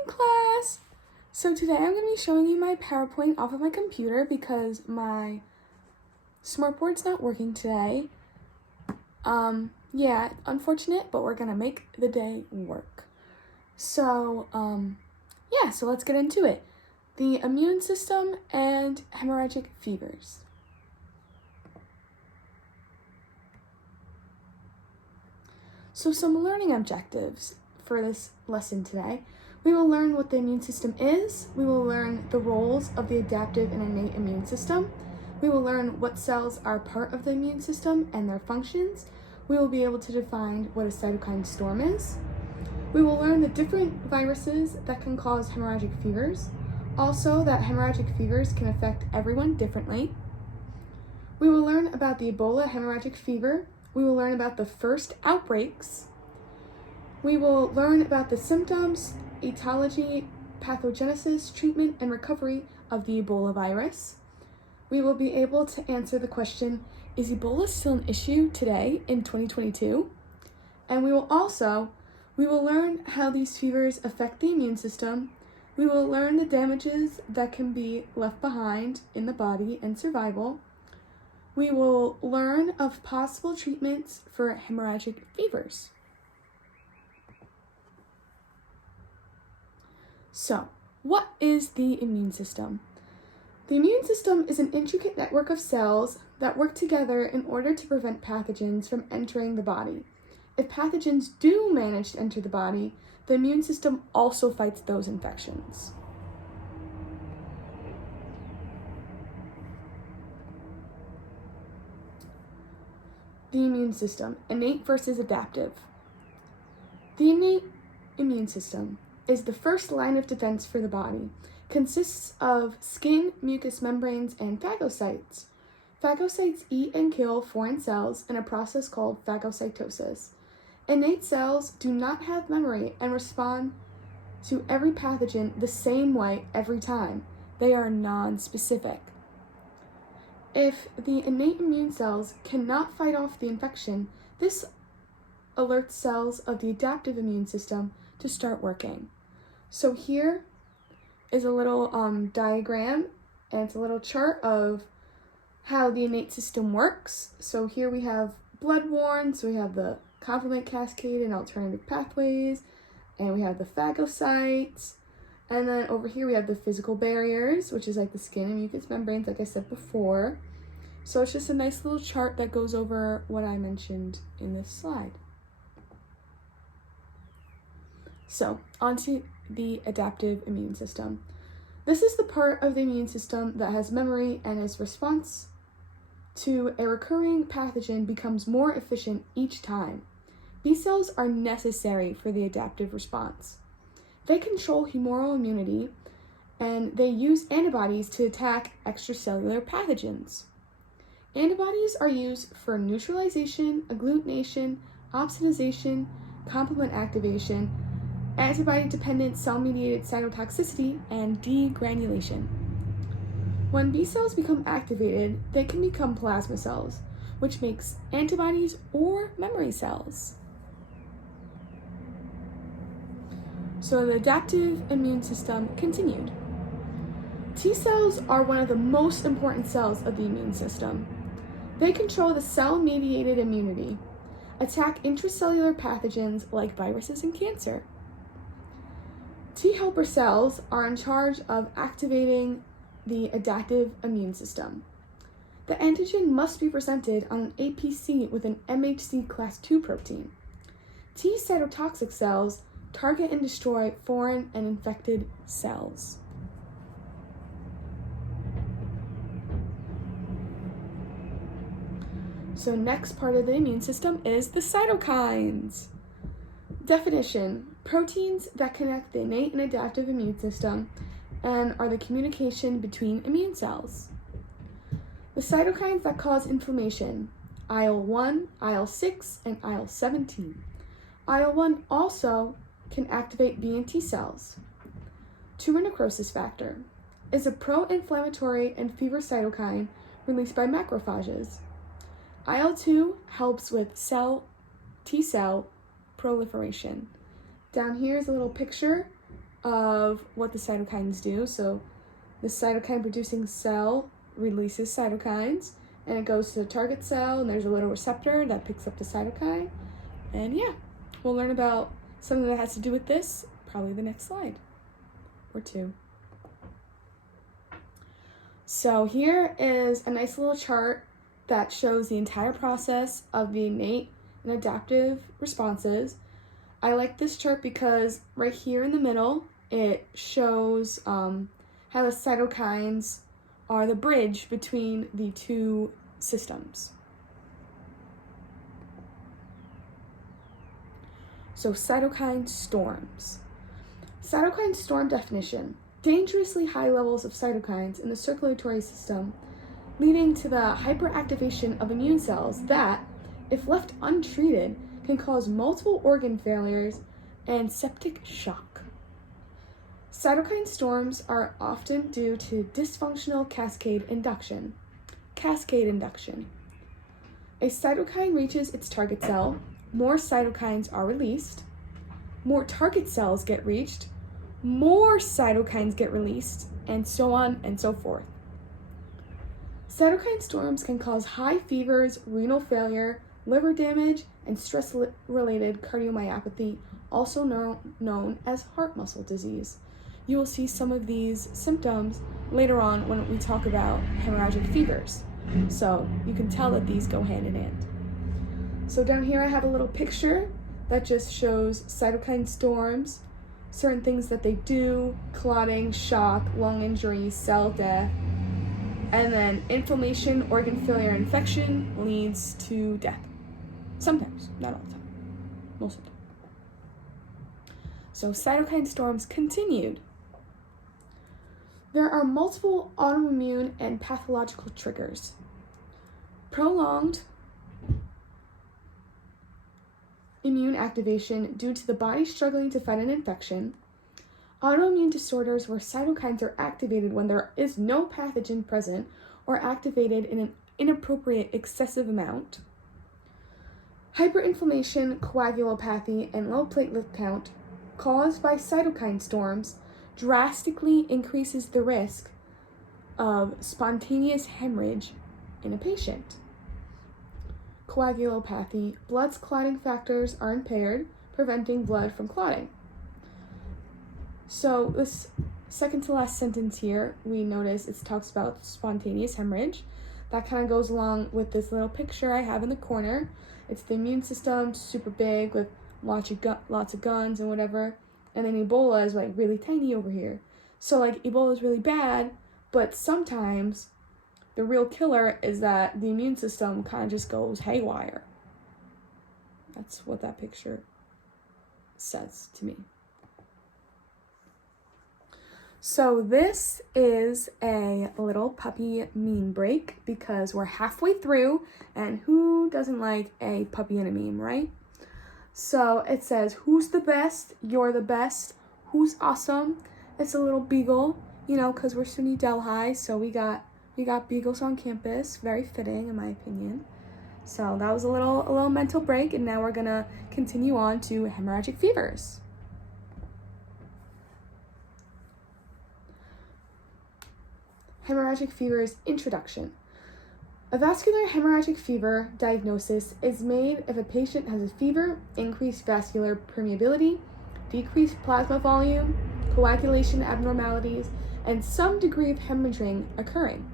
morning, class! So today I'm going to be showing you my PowerPoint off of my computer because my smartboard's not working today. Yeah, unfortunate, but we're going to make the day work. So, so let's get into it. The immune system and hemorrhagic fevers. So some learning objectives for this lesson today. We will learn what the immune system is. We will learn the roles of the adaptive and innate immune system. We will learn what cells are part of the immune system and their functions. We will be able to define what a cytokine storm is. We will learn the different viruses that can cause hemorrhagic fevers. Also, that hemorrhagic fevers can affect everyone differently. We will learn about the Ebola hemorrhagic fever. We will learn about the first outbreaks. We will learn about the symptoms, etiology, pathogenesis, treatment, and recovery of the Ebola virus. We will be able to answer the question, is Ebola still an issue today in 2022? And we will learn how these fevers affect the immune system. We will learn the damages that can be left behind in the body and survival. We will learn of possible treatments for hemorrhagic fevers. So, what is the immune system? The immune system is an intricate network of cells that work together in order to prevent pathogens from entering the body. If pathogens do manage to enter the body, the immune system also fights those infections. The immune system, innate versus adaptive. The innate immune system is the first line of defense for the body. Consists of skin, mucous membranes, and phagocytes. Phagocytes eat and kill foreign cells in a process called phagocytosis. Innate cells do not have memory and respond to every pathogen the same way every time. They are non-specific. If the innate immune cells cannot fight off the infection, this alerts cells of the adaptive immune system to start working. So here is a little diagram, and it's a little chart of how the innate system works. So here we have blood-borne, so we have the complement cascade and alternative pathways, and we have the phagocytes, and then over here we have the physical barriers, which is like the skin and mucous membranes, like I said before. So it's just a nice little chart that goes over what I mentioned in this slide. So, onto the adaptive immune system. This is the part of the immune system that has memory and its response to a recurring pathogen becomes more efficient each time. B cells are necessary for the adaptive response. They control humoral immunity, and they use antibodies to attack extracellular pathogens. Antibodies are used for neutralization, agglutination, opsonization, complement activation, antibody-dependent cell-mediated cytotoxicity, and degranulation. When B cells become activated, they can become plasma cells, which makes antibodies or memory cells. So the adaptive immune system continued. T cells are one of the most important cells of the immune system. They control the cell-mediated immunity, attack intracellular pathogens like viruses and cancer. T helper cells are in charge of activating the adaptive immune system. The antigen must be presented on an APC with an MHC class II protein. T cytotoxic cells target and destroy foreign and infected cells. So next part of the immune system is the cytokines. Definition: proteins that connect the innate and adaptive immune system and are the communication between immune cells. The cytokines that cause inflammation: IL-1, IL-6, and IL-17. IL-1 also can activate B and T cells. Tumor necrosis factor is a pro-inflammatory and fever cytokine released by macrophages. IL-2 helps with T cell proliferation. Down here is a little picture of what the cytokines do. So the cytokine producing cell releases cytokines, and it goes to the target cell, and there's a little receptor that picks up the cytokine. And yeah, we'll learn about something that has to do with this probably the next slide or two. So here is a nice little chart that shows the entire process of the innate and adaptive responses. I like this chart because right here in the middle, it shows how the cytokines are the bridge between the two systems. So cytokine storms. Cytokine storm definition: dangerously high levels of cytokines in the circulatory system, leading to the hyperactivation of immune cells that, if left untreated, can cause multiple organ failures and septic shock. Cytokine storms are often due to dysfunctional cascade induction. Cascade induction. A cytokine reaches its target cell, more cytokines are released, more target cells get reached, more cytokines get released, and so on and so forth. Cytokine storms can cause high fevers, renal failure, liver damage, and stress-related cardiomyopathy, also known as heart muscle disease. You will see some of these symptoms later on when we talk about hemorrhagic fevers. So you can tell that these go hand in hand. So down here I have a little picture that just shows cytokine storms, certain things that they do: clotting, shock, lung injury, cell death, and then inflammation, organ failure, infection leads to death. Sometimes, not all the time, most of the time. So cytokine storms continued. There are multiple autoimmune and pathological triggers. Prolonged immune activation due to the body struggling to fight an infection. Autoimmune disorders where cytokines are activated when there is no pathogen present or activated in an inappropriate excessive amount. Hyperinflammation, coagulopathy, and low platelet count caused by cytokine storms drastically increases the risk of spontaneous hemorrhage in a patient. Coagulopathy, blood's clotting factors are impaired, preventing blood from clotting. So this second to last sentence here, we notice it talks about spontaneous hemorrhage. That kind of goes along with this little picture I have in the corner. It's the immune system, super big with lots of guns and whatever. And then Ebola is like really tiny over here. So like Ebola is really bad, but sometimes the real killer is that the immune system kind of just goes haywire. That's what that picture says to me. So this is a little puppy meme break because we're halfway through, and who doesn't like a puppy and a meme, right? So it says, who's the best? You're the best. Who's awesome? It's a little beagle, because we're SUNY Delhi, so we got beagles on campus. Very fitting, in my opinion. So that was a little mental break, and now we're gonna continue on to hemorrhagic fevers. Hemorrhagic fevers introduction. A vascular hemorrhagic fever diagnosis is made if a patient has a fever, increased vascular permeability, decreased plasma volume, coagulation abnormalities, and some degree of hemorrhaging occurring.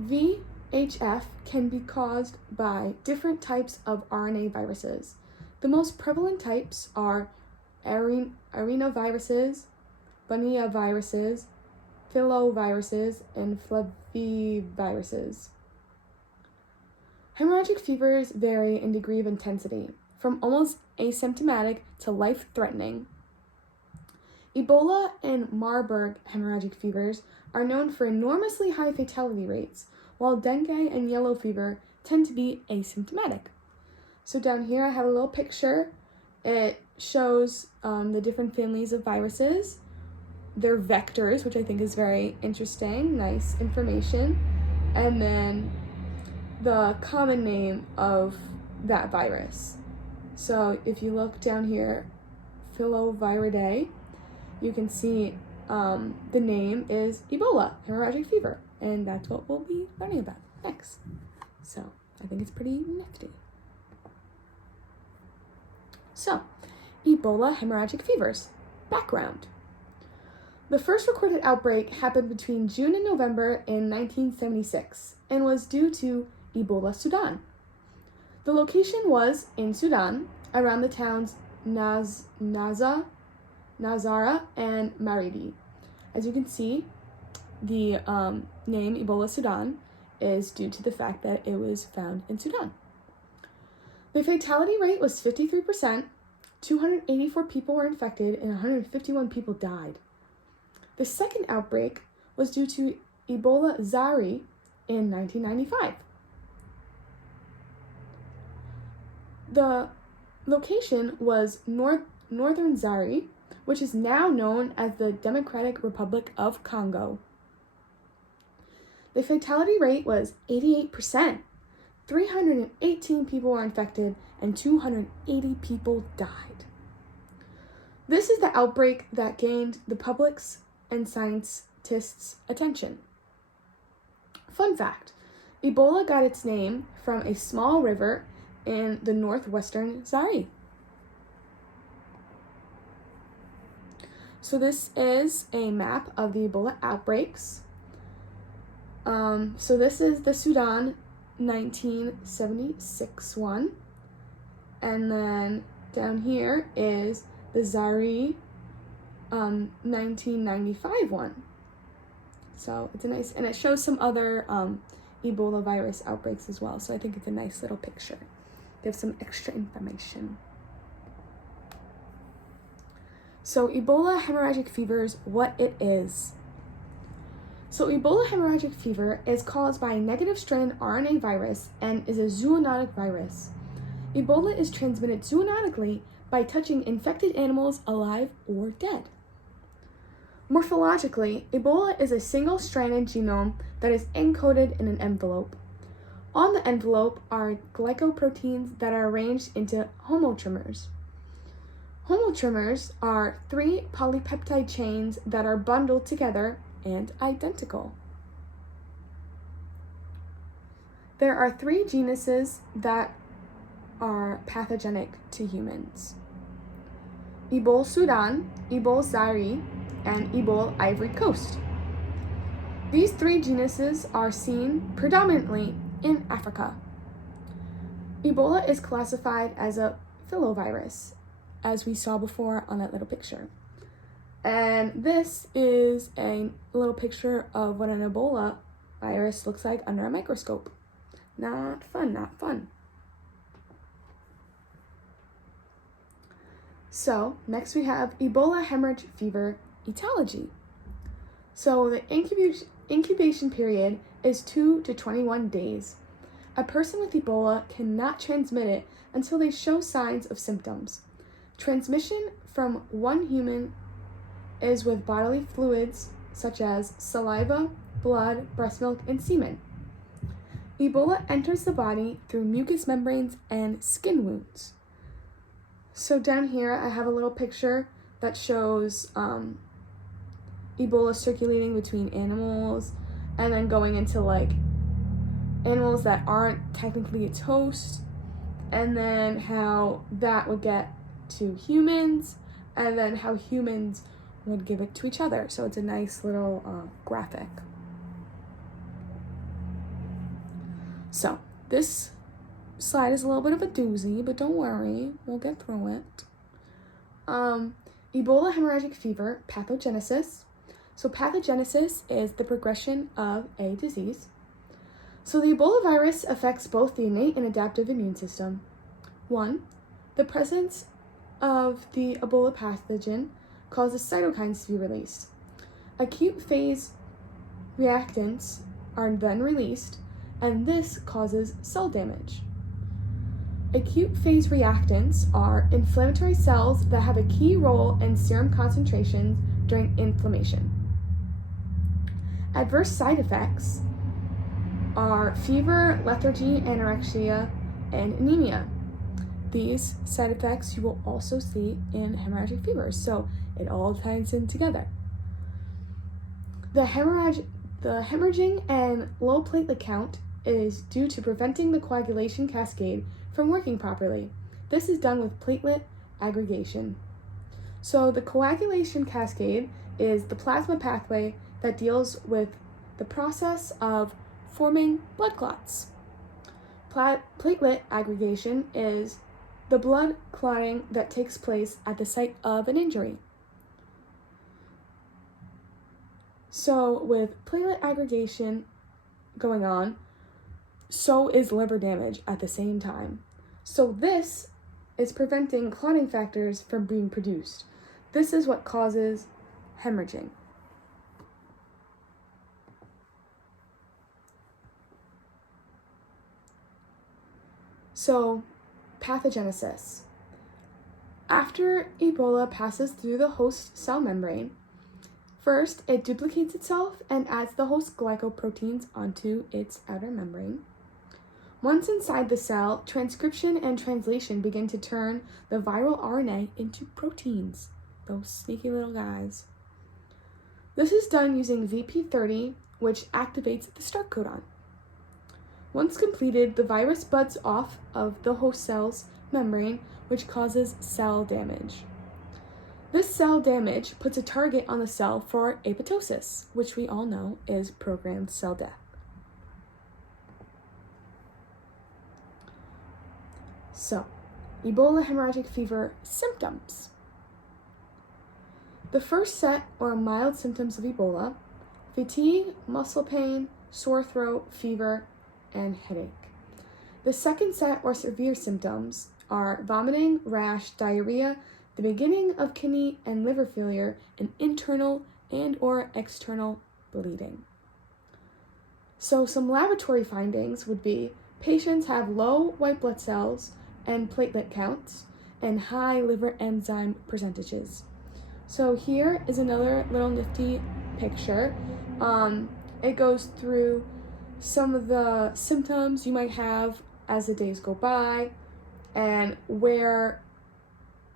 VHF can be caused by different types of RNA viruses. The most prevalent types are arenaviruses, bunniaviruses, filoviruses, and flaviviruses. Hemorrhagic fevers vary in degree of intensity, from almost asymptomatic to life-threatening. Ebola and Marburg hemorrhagic fevers are known for enormously high fatality rates, while dengue and yellow fever tend to be asymptomatic. So down here I have a little picture. It shows the different families of viruses, their vectors, which I think is very interesting, nice information, and then the common name of that virus. So if you look down here, filoviridae, you can see the name is Ebola, hemorrhagic fever, and that's what we'll be learning about next. So I think it's pretty nifty. So, Ebola hemorrhagic fevers. Background. The first recorded outbreak happened between June and November in 1976 and was due to Ebola, Sudan. The location was in Sudan, around the towns Nazara, and Maridi. As you can see, the name Ebola Sudan is due to the fact that it was found in Sudan. The fatality rate was 53%, 284 people were infected, and 151 people died. The second outbreak was due to Ebola Zaire in 1995. The location was northern Zaire, which is now known as the Democratic Republic of Congo. The fatality rate was 88%. 318 people were infected and 280 people died. This is the outbreak that gained the public's and scientists' attention. Fun fact, Ebola got its name from a small river in the northwestern Zaire. So this is a map of the Ebola outbreaks. So this is the Sudan 1976 one, and then down here is the Zaire 1995 one. So it's a nice, and it shows some other Ebola virus outbreaks as well. So I think it's a nice little picture. Gives some extra information. So Ebola hemorrhagic fevers, what it is. So Ebola hemorrhagic fever is caused by a negative strand RNA virus and is a zoonotic virus. Ebola is transmitted zoonotically by touching infected animals alive or dead. Morphologically, Ebola is a single-stranded genome that is encoded in an envelope. On the envelope are glycoproteins that are arranged into homotrimers. Homotrimers are 3 polypeptide chains that are bundled together and identical. There are 3 genuses that are pathogenic to humans: Ebola Sudan, Ebola Zaire, and Ebola Ivory Coast. These 3 genuses are seen predominantly in Africa. Ebola is classified as a filovirus, as we saw before on that little picture. And this is a little picture of what an Ebola virus looks like under a microscope. Not fun, not fun. So, next we have Ebola hemorrhagic fever etiology. So, the incubation period is 2 to 21 days. A person with Ebola cannot transmit it until they show signs of symptoms. Transmission from one human is with bodily fluids such as saliva, blood, breast milk, and semen. Ebola enters the body through mucous membranes and skin wounds. So down here I have a little picture that shows Ebola circulating between animals and then going into like animals that aren't technically its host, and then how that would get to humans, and then how humans would give it to each other. So it's a nice little graphic. So this slide is a little bit of a doozy, but don't worry, we'll get through it. Ebola hemorrhagic fever, pathogenesis. So pathogenesis is the progression of a disease. So the Ebola virus affects both the innate and adaptive immune system. 1. The presence of the Ebola pathogen causes cytokines to be released. Acute phase reactants are then released, and this causes cell damage. Acute phase reactants are inflammatory cells that have a key role in serum concentrations during inflammation. Adverse side effects are fever, lethargy, anorexia, and anemia. these side effects you will also see in hemorrhagic fever, so it all ties in together. The hemorrhaging and low platelet count is due to preventing the coagulation cascade from working properly. This is done with platelet aggregation. So the coagulation cascade is the plasma pathway that deals with the process of forming blood clots. Platelet aggregation is the blood clotting that takes place at the site of an injury. So with platelet aggregation going on, so is liver damage at the same time. So this is preventing clotting factors from being produced. This is what causes hemorrhaging. So, pathogenesis. After Ebola passes through the host cell membrane, first it duplicates itself and adds the host glycoproteins onto its outer membrane. Once inside the cell, transcription and translation begin to turn the viral RNA into proteins, those sneaky little guys. This is done using VP30, which activates the start codon. Once completed, the virus buds off of the host cell's membrane, which causes cell damage. This cell damage puts a target on the cell for apoptosis, which we all know is programmed cell death. So, Ebola hemorrhagic fever symptoms. The first set or mild symptoms of Ebola: fatigue, muscle pain, sore throat, fever, and headache. The second set or severe symptoms are vomiting, rash, diarrhea, the beginning of kidney and liver failure, and internal and or external bleeding. So some laboratory findings would be patients have low white blood cells and platelet counts and high liver enzyme percentages. So here is another little nifty picture. It goes through some of the symptoms you might have as the days go by and where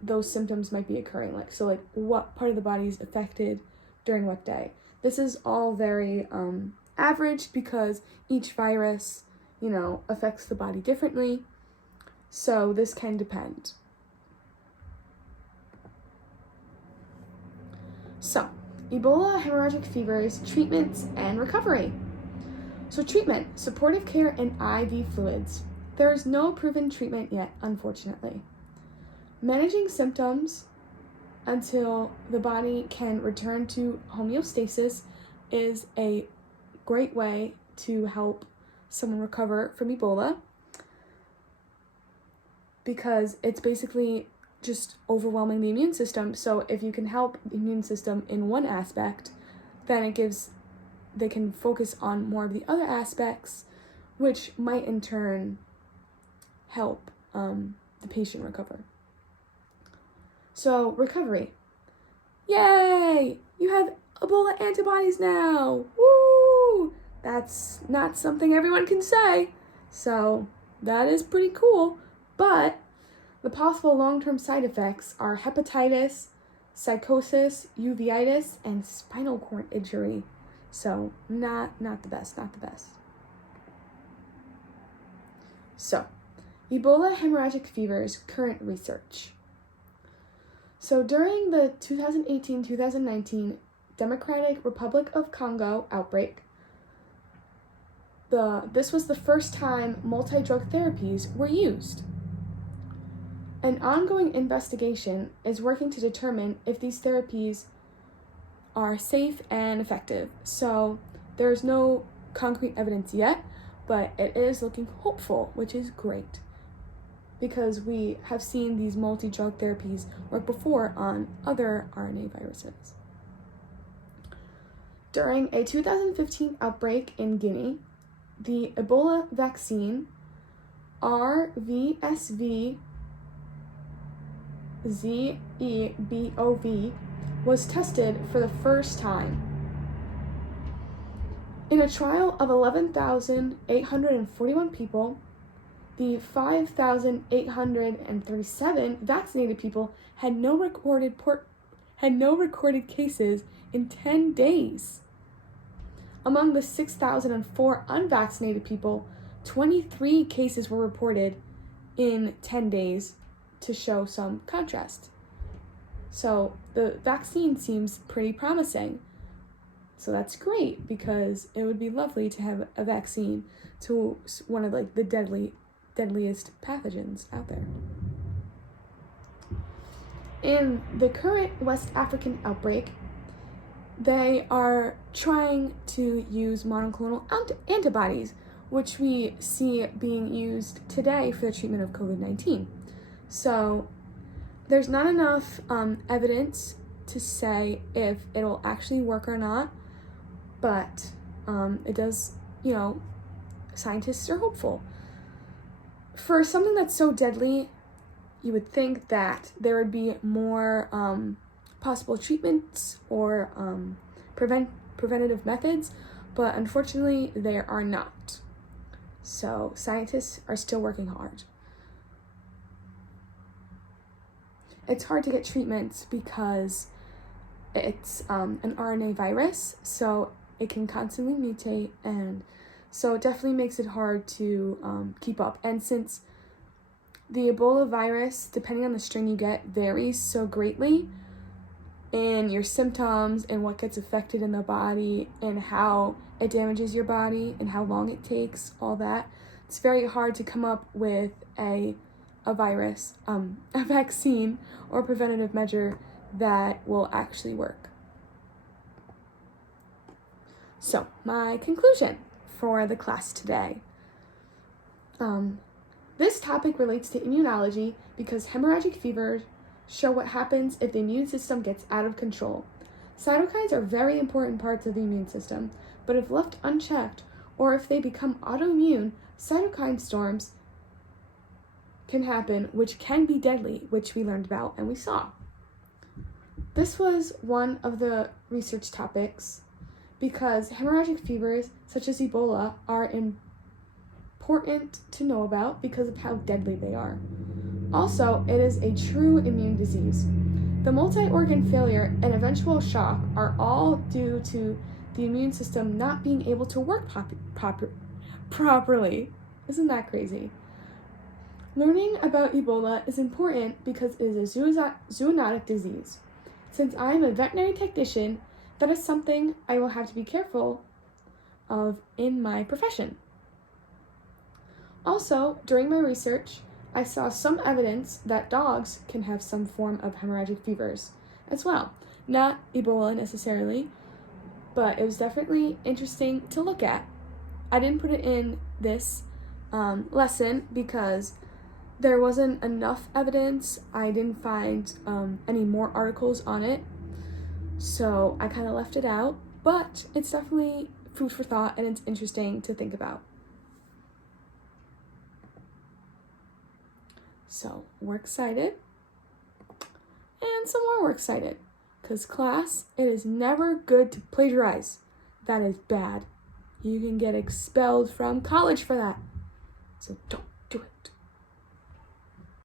those symptoms might be occurring. Like what part of the body is affected during what day. This is all very average because each virus, affects the body differently. So this can depend. So, Ebola hemorrhagic fevers, treatments, and recovery. So treatment, supportive care, and IV fluids. There is no proven treatment yet, unfortunately. Managing symptoms until the body can return to homeostasis is a great way to help someone recover from Ebola, because it's basically just overwhelming the immune system. So if you can help the immune system in one aspect, then they can focus on more of the other aspects, which might in turn help the patient recover. So recovery. Yay! You have Ebola antibodies now! Woo! That's not something everyone can say. So that is pretty cool. But the possible long-term side effects are hepatitis, psychosis, uveitis, and spinal cord injury. So not the best. So, Ebola hemorrhagic fever's current research. So during the 2018-2019 Democratic Republic of Congo outbreak, this was the first time multi-drug therapies were used. An ongoing investigation is working to determine if these therapies are safe and effective. So there's no concrete evidence yet, but it is looking hopeful, which is great, because we have seen these multi-drug therapies work before on other RNA viruses. During a 2015 outbreak in Guinea, the Ebola vaccine RVSV-ZEBOV was tested for the first time. In a trial of 11,841 people, the 5,837 vaccinated people had no recorded cases in 10 days. Among the 6,004 unvaccinated people, 23 cases were reported in 10 days, to show some contrast. So the vaccine seems pretty promising. So that's great, because it would be lovely to have a vaccine to one of the deadliest pathogens out there. In the current West African outbreak, they are trying to use monoclonal antibodies, which we see being used today for the treatment of COVID-19. So there's not enough evidence to say if it'll actually work or not, but it does, scientists are hopeful. For something that's so deadly, you would think that there would be more possible treatments or preventative methods, but unfortunately there are not. So scientists are still working hard. It's hard to get treatments because it's an RNA virus, so it can constantly mutate, and so it definitely makes it hard to keep up. And since the Ebola virus, depending on the strain you get, varies so greatly in your symptoms and what gets affected in the body and how it damages your body and how long it takes, all that, it's very hard to come up with a virus, a vaccine, or preventative measure that will actually work. So, my conclusion for the class today. This topic relates to immunology because hemorrhagic fevers show what happens if the immune system gets out of control. Cytokines are very important parts of the immune system, but if left unchecked, or if they become autoimmune, cytokine storms can happen, which can be deadly, which we learned about and we saw. This was one of the research topics because hemorrhagic fevers, such as Ebola, are important to know about because of how deadly they are. Also, it is a true immune disease. The multi-organ failure and eventual shock are all due to the immune system not being able to work properly. Isn't that crazy? Learning about Ebola is important because it is a zoonotic disease. Since I am a veterinary technician, that is something I will have to be careful of in my profession. Also, during my research, I saw some evidence that dogs can have some form of hemorrhagic fevers as well. Not Ebola necessarily, but it was definitely interesting to look at. I didn't put it in this lesson because there wasn't enough evidence. I didn't find any more articles on it, so I kind of left it out, but it's definitely food for thought and it's interesting to think about. So we're excited, and some more we're excited, because class, it is never good to plagiarize. That is bad. You can get expelled from college for that, so don't.